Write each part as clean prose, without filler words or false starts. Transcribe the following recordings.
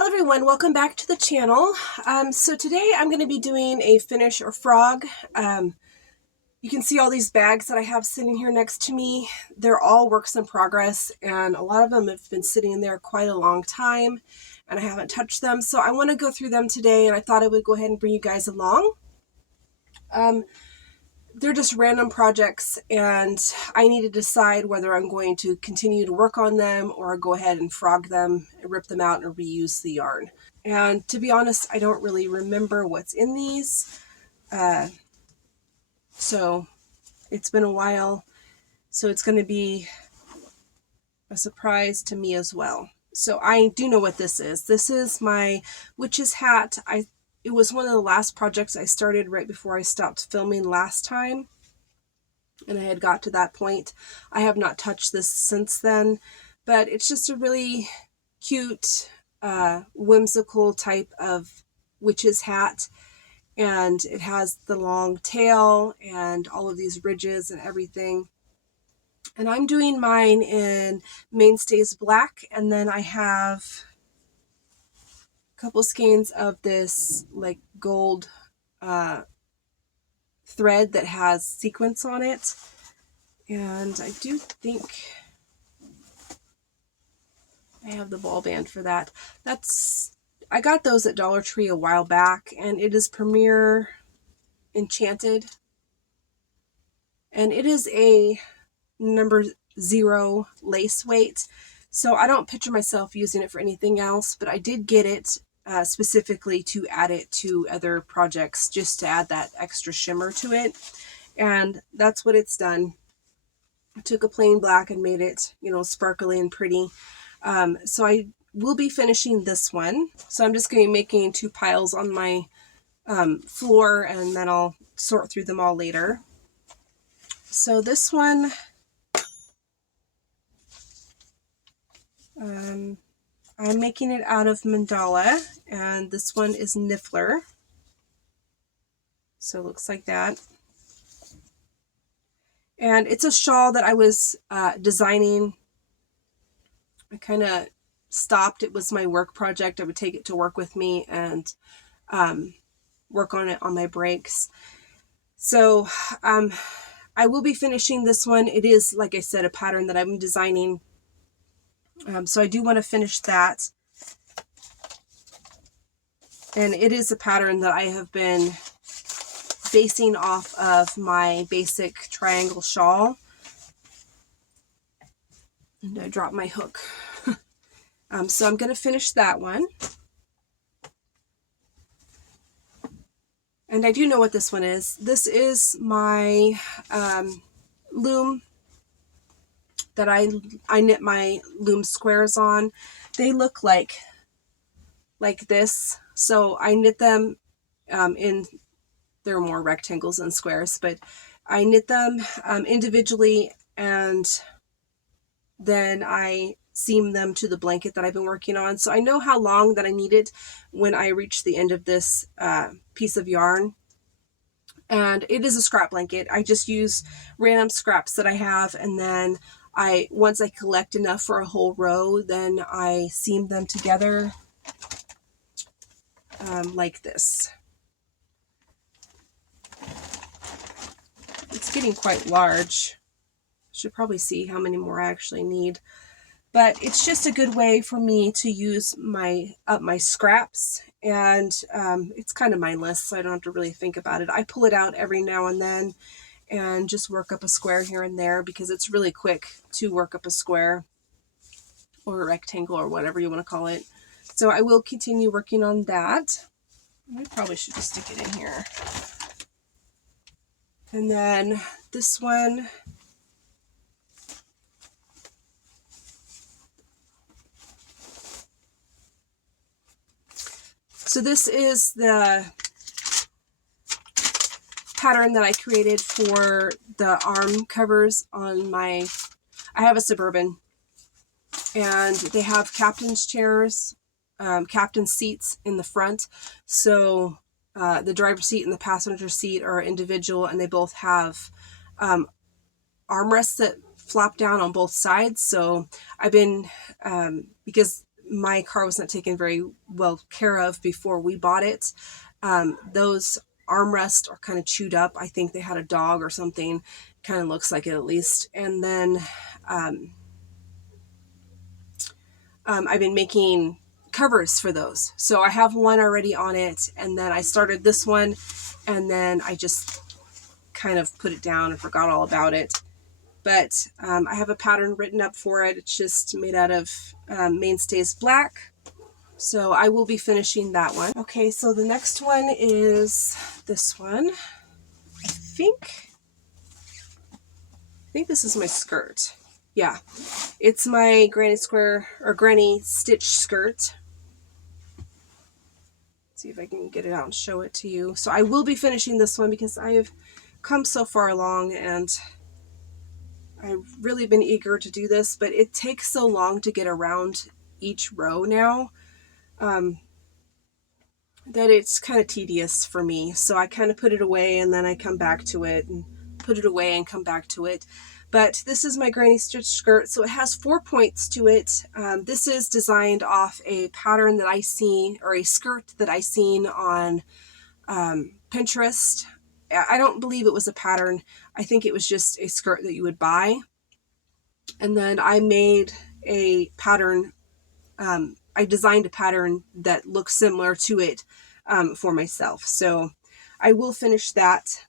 Hello everyone, welcome back to the channel. So today I'm going to be doing a finish or frog. You can see all these bags that I have sitting here next to me. They're all works in progress, and a lot of them have been sitting there quite a long time and I haven't touched them. So I want to go through them today, and I thought I would go ahead and bring you guys along. They're just random projects, and I need to decide whether I'm going to continue to work on them or go ahead and frog them, rip them out, and reuse the yarn. And to be honest, I don't really remember what's in these. So it's been a while. So it's going to be a surprise to me as well. So I do know what this is. This is my witch's hat. It was one of the last projects I started right before I stopped filming last time, and I had got to that point. I have not touched this since then, but it's just a really cute, whimsical type of witch's hat, and it has the long tail and all of these ridges and everything. And I'm doing mine in Mainstays Black, and then I have a couple skeins of this like gold thread that has sequins on it. And I do think I have the ball band for that. I got those at Dollar Tree a while back, and it is Premier Enchanted. And it is a number 0 lace weight. So I don't picture myself using it for anything else, but I did get it specifically to add it to other projects, just to add that extra shimmer to it. And that's what it's done. I took a plain black and made it, sparkly and pretty. So I will be finishing this one. So I'm just going to be making 2 piles on my floor, and then I'll sort through them all later. So this one, I'm making it out of mandala, and this one is Niffler. So it looks like that. And it's a shawl that I was designing. I kind of stopped. It was my work project. I would take it to work with me and work on it on my breaks. So I will be finishing this one. It is, like I said, a pattern that I'm designing. So I do want to finish that. And it is a pattern that I have been basing off of my basic triangle shawl. And I dropped my hook. So I'm going to finish that one. And I do know what this one is. This is my loom that I knit my loom squares on. They look like this. So I knit them they're more rectangles than squares, but I knit them individually, and then I seam them to the blanket that I've been working on. So I know how long that I need it when I reach the end of this piece of yarn. And it is a scrap blanket. I just use random scraps that I have, and then once I collect enough for a whole row, then I seam them together like this. It's getting quite large. Should probably see how many more I actually need. But it's just a good way for me to use my scraps, and it's kind of mindless, so I don't have to really think about it. I pull it out every now and then and just work up a square here and there, because it's really quick to work up a square or a rectangle or whatever you want to call it. So I will continue working on that. I probably should just stick it in here. And then this one, so this is the pattern that I created for the arm covers on I have a Suburban, and they have captain's chairs, captain's seats in the front. So the driver's seat and the passenger seat are individual, and they both have armrests that flop down on both sides. So I've been, because my car was not taken very well care of before we bought it. Those armrests are kind of chewed up. I think they had a dog or something. Kind of looks like it at least. And then I've been making covers for those. So I have one already on it, and then I started this one, and then I just kind of put it down and forgot all about it. But I have a pattern written up for it. It's just made out of Mainstays Black. So I will be finishing that one. Okay, so the next one is this one. I think this is my skirt. Yeah, it's my granny square or granny stitch skirt. Let's see if I can get it out and show it to you. So I will be finishing this one because I have come so far along and I've really been eager to do this, but it takes so long to get around each row now that it's kind of tedious for me. So I kind of put it away and then I come back to it and put it away and come back to it. But this is my granny stitch skirt. So it has 4 points to it. This is designed off a pattern that I seen, or a skirt that I seen on Pinterest. I don't believe it was a pattern. I think it was just a skirt that you would buy. And then I made a pattern. I designed a pattern that looks similar to it for myself. So I will finish that.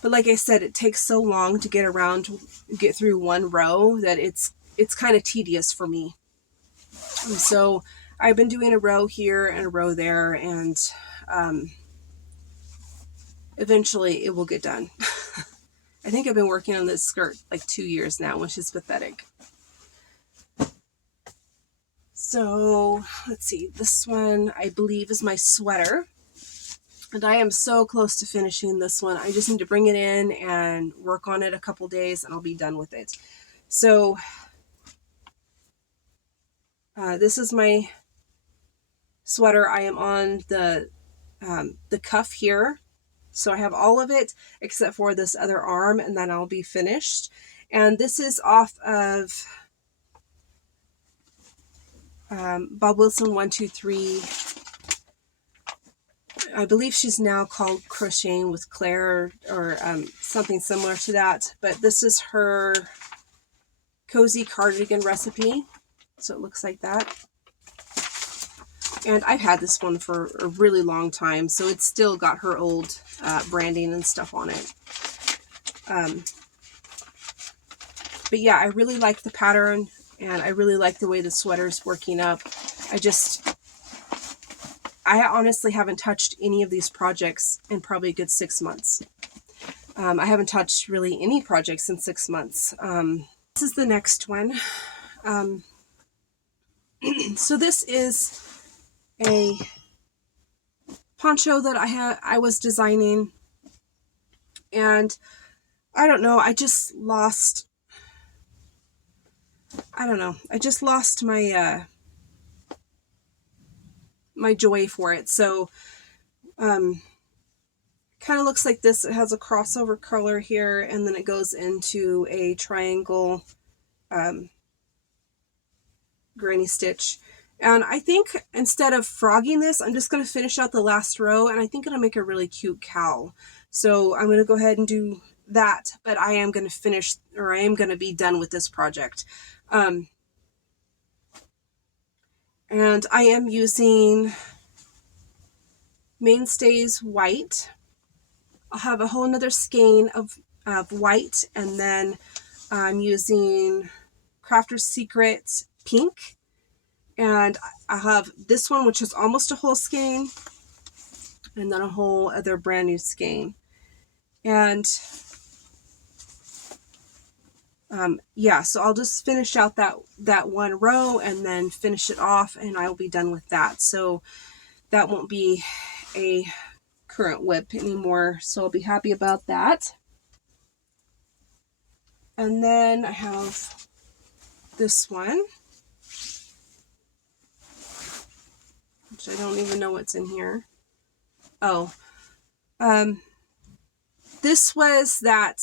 But like I said, it takes so long to get through one row that it's kind of tedious for me. And so I've been doing a row here and a row there, and eventually it will get done. I think I've been working on this skirt like 2 years now, which is pathetic. So let's see, this one I believe is my sweater. And I am so close to finishing this one. I just need to bring it in and work on it a couple days and I'll be done with it. So this is my sweater. I am on the cuff here. So I have all of it except for this other arm, and then I'll be finished. And this is off of Bob Wilson 123. I believe she's now called Crocheting with Claire, or something similar to that. But this is her cozy cardigan recipe. So it looks like that. And I've had this one for a really long time, so it's still got her old branding and stuff on it. But yeah, I really like the pattern, and I really like the way the sweater's working up. I honestly haven't touched any of these projects in probably a good 6 months. I haven't touched really any projects in 6 months. This is the next one. So this is a poncho that I was designing, and I don't know, I just lost my my joy for it. So kind of looks like this. It has a crossover color here, and then it goes into a triangle granny stitch. And I think instead of frogging this, I'm just going to finish out the last row, and I think it'll make a really cute cowl. So I'm going to go ahead and do that, but I am going to finish, or I am going to be done with this project. And I am using Mainstays White. I'll have a whole nother skein of white, and then I'm using Crafter's Secret Pink. And I have this one, which is almost a whole skein, and then a whole other brand new skein. And yeah, so I'll just finish out that one row and then finish it off, and I'll be done with that. So that won't be a current whip anymore, so I'll be happy about that. And then I have this one, which I don't even know what's in here. Oh, this was that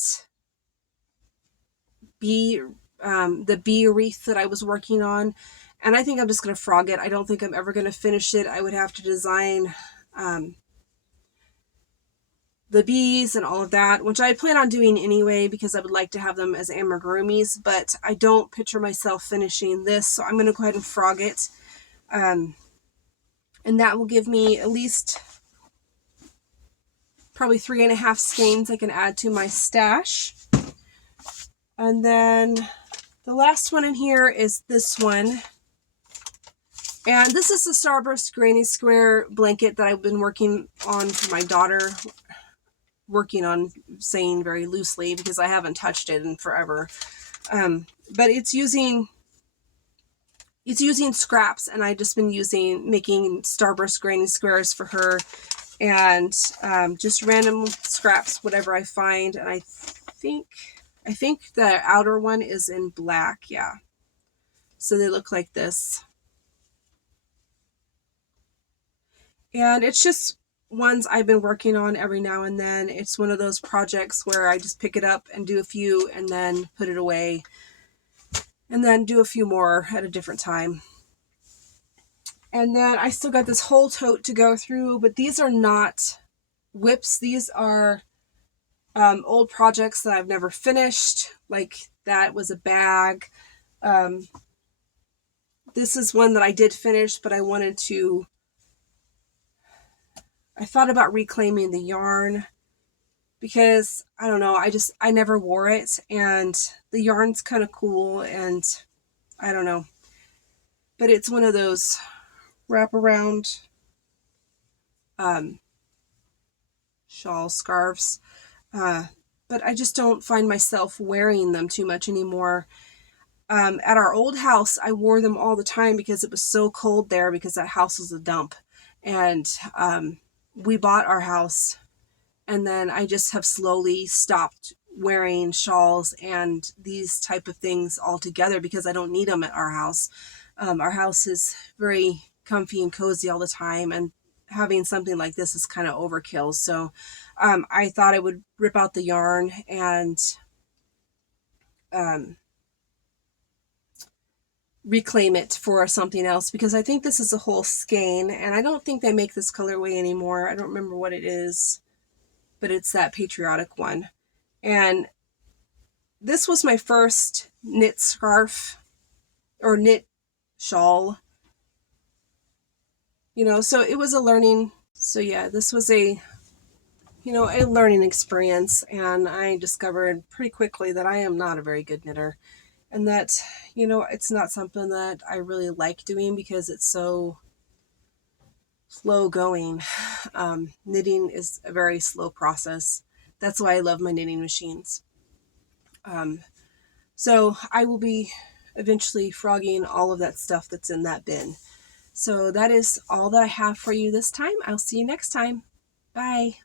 bee the bee wreath that I was working on. And I think I'm just going to frog it. I don't think I'm ever going to finish it. I would have to design the bees and all of that, which I plan on doing anyway because I would like to have them as amigurumis, but I don't picture myself finishing this, so I'm going to go ahead and frog it. And that will give me at least probably 3.5 skeins I can add to my stash. And then the last one in here is this one. And this is the Starburst Granny Square blanket that I've been working on for my daughter. Working on, saying very loosely because I haven't touched it in forever. But it's using scraps, and I've just been making Starburst Granny Squares for her, and just random scraps, whatever I find. And I think the outer one is in black, yeah. So they look like this. And it's just ones I've been working on every now and then. It's one of those projects where I just pick it up and do a few and then put it away. And then do a few more at a different time. And then I still got this whole tote to go through, but these are not whips. These are old projects that I've never finished. Like that was a bag. This is one that I did finish, but I thought about reclaiming the yarn because I don't know, I never wore it, and the yarn's kind of cool, and I don't know, but it's one of those wraparound shawl scarves, but I just don't find myself wearing them too much anymore. At our old house, I wore them all the time because it was so cold there, because that house was a dump, and we bought our house, and then I just have slowly stopped wearing shawls and these type of things altogether because I don't need them at our house. Our house is very comfy and cozy all the time, and having something like this is kind of overkill. So I thought I would rip out the yarn and reclaim it for something else, because I think this is a whole skein, and I don't think they make this colorway anymore. I don't remember what it is, but it's that patriotic one. And this was my first knit scarf or knit shawl, so it was a learning. So yeah, this was a learning experience, and I discovered pretty quickly that I am not a very good knitter, and that, it's not something that I really like doing because it's so slow going. Knitting is a very slow process. That's why I love my knitting machines. So I will be eventually frogging all of that stuff that's in that bin. So that is all that I have for you this time. I'll see you next time. Bye.